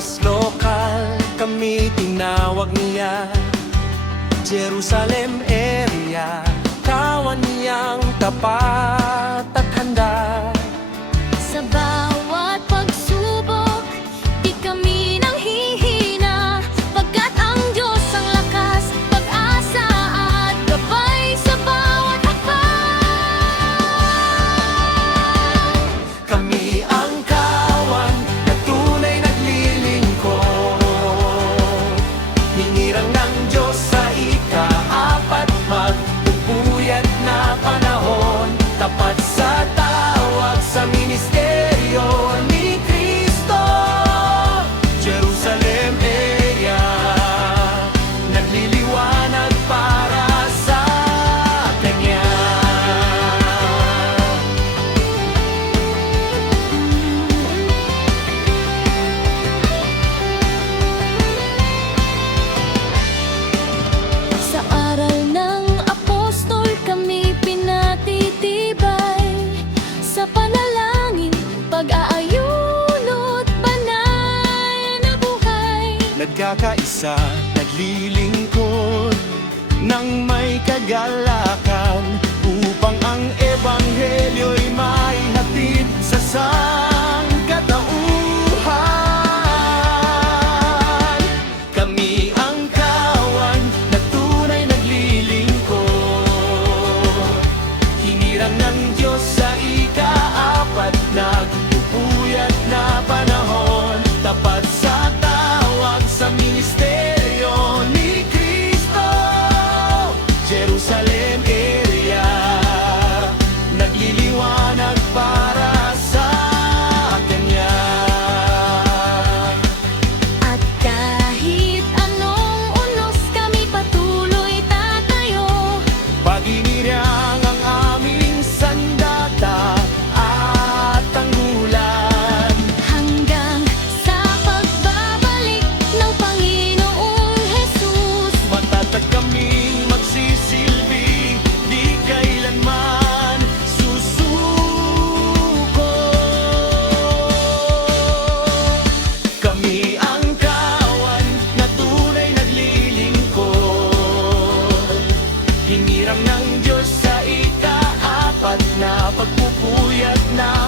mas lokal, kami tinawag niya Jerusalem area. Kawan niyang tapat at handa. Sa bawat pagsubok, di kami nanghihina, pagkat ang Diyos ang lakas, pag-asa at gabay sa bawat hakbang. Kami ang kawan na tunay naglilingkod, hinirang ng Diyos sa ika-apat, magpupuyat na panahon, tapat sa tawag sa ministeryo ni Cristo. Jerusalem area, nagliliwanag para sa Kanya. Sa aral ng apostol kami pinatitibay, sa panalangin, pag-aayunot, banal na buhay. Nagkakaisa, naglilingkod ng may kagalakan, upang ang ebanghelyo'y maihatid sa sangkatauhan. Kami ang kawan na tunay naglilingkod, hinirang ng Diyos sa ika-apat, nagpupuyat na panahon, tapat sa tawag sa ministeryo ni Cristo. Jerusalem area, nagliliwanag para sa Kanya. At kahit anong unos, kami patuloy tatayo. Pag-inirang ang aming sandata at tanggulan, Hanggang sa pagbabalik ng Panginoong Jesus. matatag kaming magsisilbi, di kailanman susuko. Kami ang kawan na tunay naglilingkod, hinirang ng Diyos sa ika-apat, na pagpupuyat na